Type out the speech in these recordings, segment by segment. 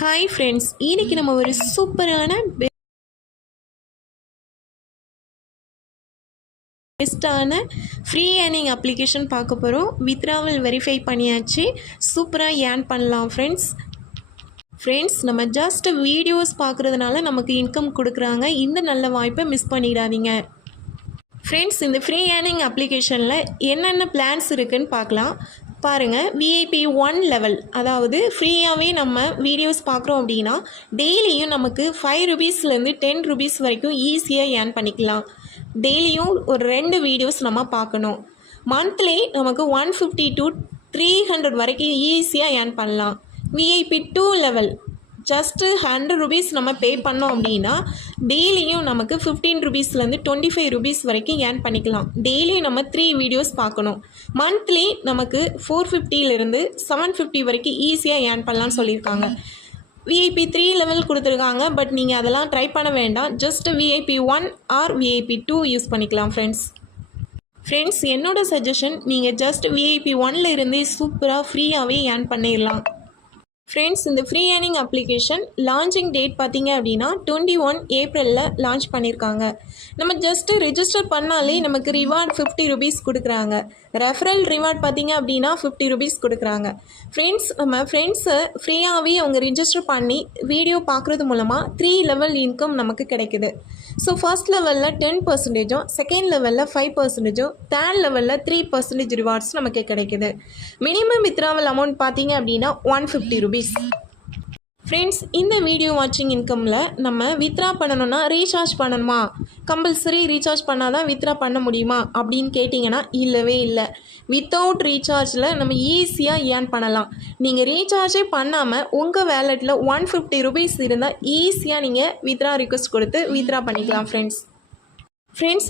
Hi friends, இன்னைக்கு நம்ம ஒரு சூப்பரான பெஸ்ட்டான ஃப்ரீ ஏர்னிங் அப்ளிகேஷன் பார்க்க போகிறோம். வித்ராவல் வெரிஃபை பண்ணியாச்சு. சூப்பராக ஏர்ன் பண்ணலாம் ஃப்ரெண்ட்ஸ் நம்ம ஜஸ்ட் வீடியோஸ் பார்க்குறதுனால நமக்கு இன்கம் கொடுக்குறாங்க. இந்த நல்ல வாய்ப்பை மிஸ் பண்ணிடாதீங்க ஃப்ரெண்ட்ஸ். இந்த ஃப்ரீ ஏர்னிங் அப்ளிகேஷனில் என்னென்ன பிளான்ஸ் இருக்குதுன்னு பார்க்கலாம். பாருங்கள், விஐபி 1 லெவல், அதாவது ஃப்ரீயாகவே நம்ம வீடியோஸ் பார்க்குறோம் அப்படின்னா டெய்லியும் நமக்கு 5 ருபீஸ்லேருந்து 10 ருபீஸ் வரைக்கும் ஈஸியாக ஏர்ன் பண்ணிக்கலாம். டெய்லியும் ஒரு 2 வீடியோஸ் நம்ம பார்க்கணும். மந்த்லி நமக்கு 150 to 300 வரைக்கும் ஈஸியாக ஏர்ன் பண்ணலாம். விஐபி 2 லெவல் ஜஸ்ட்டு 100 ருபீஸ் நம்ம பே பண்ணோம் அப்படின்னா டெய்லியும் நமக்கு 15 ருபீஸ்லேருந்து 25 ருபீஸ் வரைக்கும் ஏர்ன் பண்ணிக்கலாம். டெய்லியும் நம்ம 3 வீடியோஸ் பார்க்கணும். மந்த்லி நமக்கு 450லேருந்து 750 வரைக்கும் ஈஸியாக ஏர்ன் பண்ணலான்னு சொல்லியிருக்காங்க. விஐபி 3 லெவல் கொடுத்துருக்காங்க, பட் நீங்கள் அதெல்லாம் ட்ரை பண்ண வேண்டாம். Just VIP 1 or VIP 2 use பண்ணிக்கலாம் ஃப்ரெண்ட்ஸ். என்னோட சஜஷன், நீங்கள் ஜஸ்ட் விஐபி 1ல் இருந்தே சூப்பராக ஃப்ரீயாகவே ஏர்ன் பண்ணிடலாம் ஃப்ரெண்ட்ஸ். இந்த free earning application launching date பார்த்தீங்க அப்படின்னா 21 ஏப்ரலில் லான்ச் பண்ணியிருக்காங்க. நம்ம ஜஸ்ட்டு ரெஜிஸ்டர் பண்ணாலே நமக்கு ரிவார்ட் 50 ருபீஸ் கொடுக்குறாங்க. ரெஃபரல் ரிவார்ட் பார்த்தீங்க அப்படின்னா 50 ருபீஸ் கொடுக்குறாங்க ஃப்ரெண்ட்ஸ். நம்ம ஃப்ரெண்ட்ஸை ஃப்ரீயாகவே அவங்க ரிஜிஸ்டர் பண்ணி வீடியோ பார்க்குறது மூலமாக 3 லெவல் இன்கம் நமக்கு கிடைக்குது. ஸோ ஃபர்ஸ்ட் லெவலில் 10%, செகண்ட் லெவலில் 5%, தேர்ட் லெவலில் 3% ரிவார்ட்ஸ் நமக்கு கிடைக்குது. மினிமம் வித்ராவல் அமௌண்ட் பார்த்தீங்க அப்படின்னா 150 ருபீஸ் ஃப்ரெண்ட்ஸ். இந்த வீடியோ வாட்சிங் இன்கமில் நம்ம வித்ரா பண்ணணும்னா ரீசார்ஜ் பண்ணணுமா, கம்பல்சரி ரீசார்ஜ் பண்ணால் தான் வித்ரா பண்ண முடியுமா அப்படின்னு கேட்டிங்கன்னா இல்லவே இல்லை. வித்தவுட் ரீசார்ஜில் நம்ம ஈஸியாக ஏர்ன் பண்ணலாம். நீங்கள் ரீசார்ஜே பண்ணாமல் உங்கள் வேலெட்டில் 150 ருபீஸ் இருந்தால் ஈஸியாக நீங்கள் வித்ரா ரிக்வெஸ்ட் கொடுத்து வித்ரா பண்ணிக்கலாம் ஃப்ரெண்ட்ஸ்.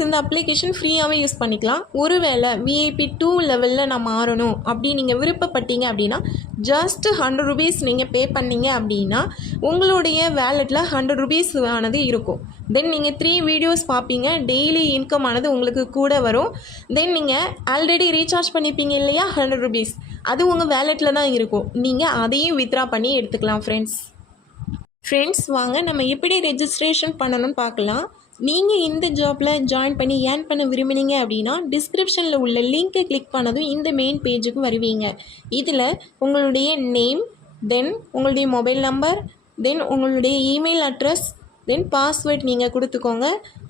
இந்த அப்ளிகேஷன் ஃப்ரீயாகவே யூஸ் பண்ணிக்கலாம். ஒருவேளை விஐபி 2 லெவலில் நான் மாறணும் அப்படி நீங்கள் விருப்பப்பட்டீங்க அப்படின்னா ஜஸ்ட் 100 ருபீஸ் நீங்கள் பே பண்ணீங்க அப்படின்னா உங்களுடைய வேலெட்டில் 100 ருபீஸ் ஆனது இருக்கும். தென் நீங்கள் 3 வீடியோஸ் பார்ப்பீங்க. டெய்லி இன்கம் ஆனது உங்களுக்கு கூட வரும். தென் நீங்கள் ஆல்ரெடி ரீசார்ஜ் பண்ணிப்பீங்க இல்லையா 100 ருபீஸ், அது உங்கள் வேலெட்டில் தான் இருக்கும். நீங்கள் அதையும் வித்ரா பண்ணி எடுத்துக்கலாம் ஃப்ரெண்ட்ஸ். வாங்க நம்ம எப்படி ரெஜிஸ்ட்ரேஷன் பண்ணணும்னு பார்க்கலாம். நீங்கள் இந்த ஜாப்பில் ஜாயின் பண்ணி ஏர்ன் பண்ண விரும்பினீங்க அப்படின்னா டிஸ்கிரிப்ஷனில் உள்ள லிங்க்கை கிளிக் பண்ணதும் இந்த மெயின் பேஜுக்கு வருவீங்க. இதில் உங்களுடைய நேம், தென் உங்களுடைய மொபைல் நம்பர், தென் உங்களுடைய இமெயில் அட்ரஸ், தென் பாஸ்வேர்ட் நீங்கள் கொடுத்துக்கோங்க.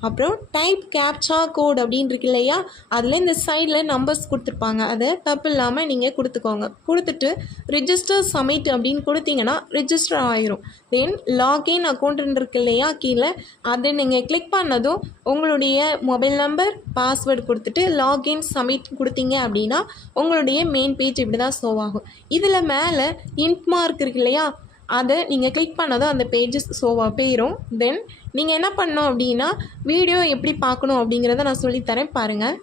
அப்புறம் டைப் கேப்சா கோட் அப்படின்னு இருக்கு இல்லையா, அதில் இந்த சைடில் நம்பர்ஸ் கொடுத்துருப்பாங்க, அதை தப்பு இல்லாமல் நீங்கள் கொடுத்துக்கோங்க. கொடுத்துட்டு ரிஜிஸ்டர் சப்மிட் அப்படின்னு கொடுத்தீங்கன்னா ரிஜிஸ்டர் ஆயிரும். தென் லாகின் அக்கௌண்ட் இருக்கு இல்லையா கீழே, அதை நீங்கள் கிளிக் பண்ணதும் உங்களுடைய மொபைல் நம்பர், பாஸ்வேர்டு கொடுத்துட்டு லாகின் சப்மிட் கொடுத்தீங்க அப்படின்னா உங்களுடைய மெயின் பேஜ் இப்படி தான் ஷோ ஆகும். இதில் மேலே இன்ட் மார்க் இருக்கு இல்லையா, அதை நீங்கள் கிளிக் பண்ணதும் அந்த பேஜஸ் ஷோவாக போயிடும். தென் நீங்கள் என்ன பண்ணணும் அப்படின்னா வீடியோ எப்படி பார்க்கணும் அப்படிங்கிறத நான் சொல்லித்தரேன் பாருங்கள்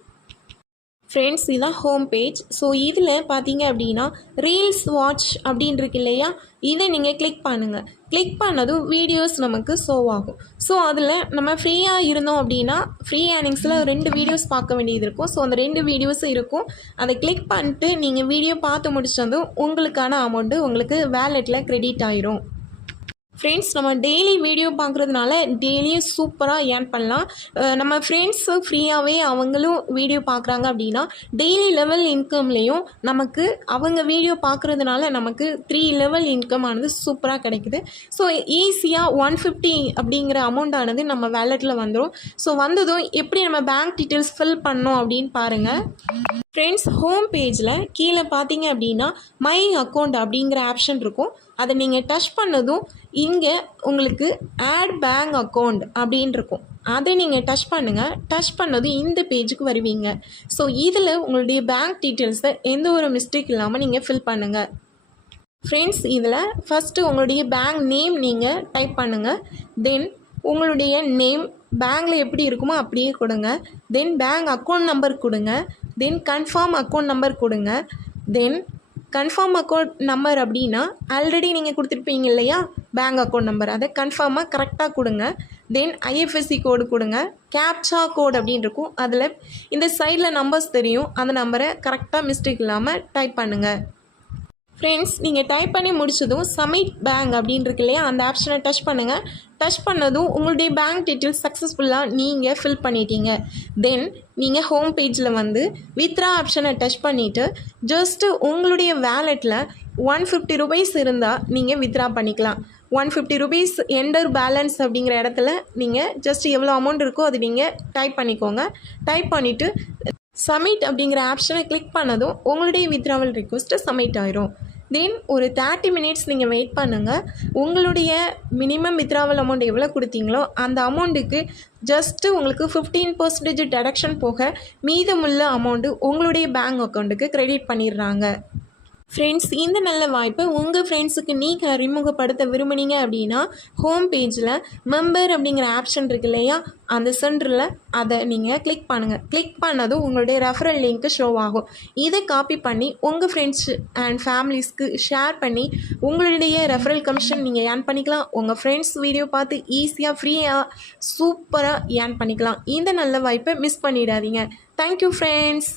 ஃப்ரெண்ட்ஸ். இதுதான் ஹோம் பேஜ். ஸோ இதில் பார்த்தீங்க அப்படின்னா ரீல்ஸ் வாட்ச் அப்படின்னு இருக்கு இல்லையா, இதை நீங்கள் கிளிக் பண்ணுங்கள். கிளிக் பண்ணதும் வீடியோஸ் நமக்கு ஷோ ஆகும். ஸோ அதில் நம்ம ஃப்ரீயாக இருந்தோம் அப்படின்னா ஃப்ரீ ஏர்னிங்ஸில் 2 வீடியோஸ் பார்க்க வேண்டியது இருக்கும். ஸோ அந்த 2 வீடியோஸும் இருக்கும். அதை கிளிக் பண்ணிட்டு நீங்கள் வீடியோ பார்த்து முடிச்சதும் உங்களுக்கான அமௌண்ட்டு உங்களுக்கு வேலெட்டில் க்ரெடிட் ஆயிரும் ஃப்ரெண்ட்ஸ். நம்ம டெய்லி வீடியோ பார்க்குறதுனால டெய்லியும் சூப்பராக ஏர்ன் பண்ணலாம். நம்ம ஃப்ரெண்ட்ஸு ஃப்ரீயாகவே அவங்களும் வீடியோ பார்க்குறாங்க அப்படின்னா டெய்லி லெவல் இன்கம்லேயும் நமக்கு அவங்க வீடியோ பார்க்குறதுனால நமக்கு 3 லெவல் இன்கம் ஆனது சூப்பராக கிடைக்குது. ஸோ ஈஸியாக 150 அப்படிங்கிற அமௌண்ட் ஆனது நம்ம வேலெட்டில் வந்துடும். ஸோ வந்ததும் எப்படி நம்ம பேங்க் டீட்டெயில்ஸ் ஃபில் பண்ணோம் அப்படின்னு பாருங்கள் ஃப்ரெண்ட்ஸ். ஹோம் பேஜில் கீழே பார்த்தீங்க அப்படின்னா மை அக்கௌண்ட் அப்படிங்கிற ஆப்ஷன் இருக்கும். அதை நீங்கள் டச் பண்ணதும் இங்கே உங்களுக்கு ஆட் பேங்க் அக்கௌண்ட் அப்படின்னு இருக்கும். அதை நீங்கள் டச் பண்ணுங்கள். டச் பண்ணதும் இந்த பேஜுக்கு வருவீங்க. ஸோ இதில் உங்களுடைய பேங்க் டீட்டெயில்ஸை எந்த ஒரு மிஸ்டேக் இல்லாமல் நீங்கள் ஃபில் பண்ணுங்கள் ஃப்ரெண்ட்ஸ். இதில் ஃபஸ்ட்டு உங்களுடைய பேங்க் நேம் நீங்கள் டைப் பண்ணுங்கள். தென் உங்களுடைய நேம் பேங்கில் எப்படி இருக்குமோ அப்படியே கொடுங்க. தென் பேங்க் அக்கௌண்ட் நம்பர் கொடுங்க. தென் கன்ஃபார்ம் அக்கௌண்ட் நம்பர் கொடுங்க. தென் கன்ஃபார்ம் அக்கௌண்ட் நம்பர் அப்படின்னா ஆல்ரெடி நீங்கள் கொடுத்துருப்பீங்க இல்லையா பேங்க் அக்கௌண்ட் நம்பர், அதை கன்ஃபார்மாக கரெக்டாக கொடுங்க. தென் ஐஎஃப்எஸ்சி கோடு கொடுங்க. கேப்சா கோட் அப்படின்னு இருக்கும், அதில் இந்த சைடில் நம்பர்ஸ் தெரியும், அந்த நம்பரை கரெக்டாக மிஸ்டேக் இல்லாமல் டைப் பண்ணுங்கள் ஃப்ரெண்ட்ஸ், நீங்கள் டைப் பண்ணி முடிச்சதும் சப்மிட் பேங்க் அப்படின்னு இருக்கு இல்லையா, அந்த ஆப்ஷனை டச் பண்ணுங்கள். டச் பண்ணதும் உங்களுடைய பேங்க் டீட்டெயில்ஸ் சக்ஸஸ்ஃபுல்லாக நீங்கள் ஃபில் பண்ணிட்டீங்க. தென் நீங்கள் ஹோம் பேஜில் வந்து வித்ரா ஆப்ஷனை டச் பண்ணிவிட்டு ஜஸ்ட்டு உங்களுடைய வேலெட்டில் 150 ரூபீஸ் இருந்தால் நீங்கள் வித்ரா பண்ணிக்கலாம். 150 ரூபீஸ் என்டர் பேலன்ஸ் அப்படிங்கிற இடத்துல நீங்கள் ஜஸ்ட் எவ்வளோ அமௌண்ட் இருக்கோ அது நீங்கள் டைப் பண்ணிக்கோங்க. டைப் பண்ணிவிட்டு சப்மிட் அப்படிங்கிற ஆப்ஷனை கிளிக் பண்ணதும் உங்களுடைய வித்ராவல் ரிக்வெஸ்ட்டு சப்மிட் ஆயிரும். தென் ஒரு 30 மினிட்ஸ் நீங்கள் வெயிட் பண்ணுங்கள். உங்களுடைய மினிமம் வித்ராவல் அமௌண்ட் எவ்வளோ கொடுத்தீங்களோ அந்த அமௌண்ட்டுக்கு ஜஸ்ட்டு உங்களுக்கு 15% டெடக்ஷன் போக மீதமுள்ள அமௌண்ட்டு உங்களுடைய பேங்க் அக்கௌண்ட்டுக்கு கிரெடிட் பண்ணிடுறாங்க. ஃப்ரெண்ட்ஸ், இந்த நல்ல வாய்ப்பை உங்கள் ஃப்ரெண்ட்ஸுக்கு நீங்கள் அறிமுகப்படுத்த விரும்புனீங்க அப்படின்னா ஹோம் பேஜில் மெம்பர் அப்படிங்கிற ஆப்ஷன் இருக்கு இல்லையா, அந்த சென்டரில் அதை நீங்கள் கிளிக் பண்ணுங்கள். கிளிக் பண்ணதும் உங்களுடைய ரெஃபரல் லிங்க்கு ஷோ ஆகும். இதை காப்பி பண்ணி உங்கள் ஃப்ரெண்ட்ஸ் அண்ட் ஃபேமிலிஸ்க்கு ஷேர் பண்ணி உங்களுடைய ரெஃபரல் கமிஷன் நீங்கள் ஏர்ன் பண்ணிக்கலாம். உங்கள் ஃப்ரெண்ட்ஸ் வீடியோ பார்த்து ஈஸியாக ஃப்ரீயாக சூப்பராக ஏர்ன் பண்ணிக்கலாம். இந்த நல்ல வாய்ப்பை மிஸ் பண்ணிடாதீங்க. Thank you friends.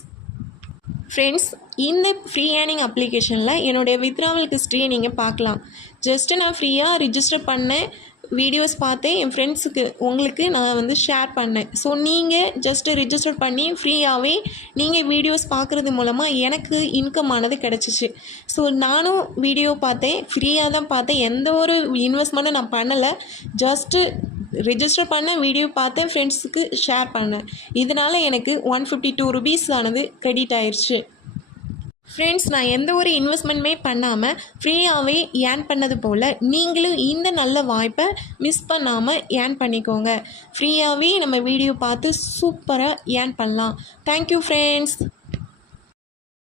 இந்த ஃப்ரீ ஏர்னிங் அப்ளிகேஷனில் என்னுடைய வித்ராவல் ஹிஸ்ட்ரியை நீங்கள் பார்க்கலாம். ஜஸ்ட்டு நான் ஃப்ரீயாக ரிஜிஸ்டர் பண்ணேன், வீடியோஸ் பார்த்தேன், என் ஃப்ரெண்ட்ஸுக்கு உங்களுக்கு நான் வந்து ஷேர் பண்ணேன். ஸோ நீங்கள் ஜஸ்ட்டு ரிஜிஸ்டர் பண்ணி ஃப்ரீயாகவே நீங்கள் வீடியோஸ் பார்க்குறது மூலமாக எனக்கு இன்கம் ஆனது கிடச்சிச்சு. ஸோ நானும் வீடியோ பார்த்தேன், ஃப்ரீயாக தான் பார்த்தேன், எந்த ஒரு இன்வெஸ்ட்மெண்ட்டும் நான் பண்ணலை. ஜஸ்ட்டு ரிஜிஸ்டர் பண்ண வீடியோ பார்த்தேன், ஃப்ரெண்ட்ஸுக்கு ஷேர் பண்ணேன். இதனால் எனக்கு 152 ரூபீஸ் ஆனது கிரெடிட் ஆயிடுச்சு. ஃப்ரெண்ட்ஸ், நான் எந்த ஒரு இன்வெஸ்ட்மெண்ட்டுமே பண்ணாமல் ஃப்ரீயாகவே ஏர்ன் பண்ணது போல் நீங்களும் இந்த நல்ல வாய்ப்பை மிஸ் பண்ணாமல் ஏர்ன் பண்ணிக்கோங்க. ஃப்ரீயாகவே நம்ம வீடியோ பார்த்து சூப்பராக ஏர்ன் பண்ணலாம். Thank you friends.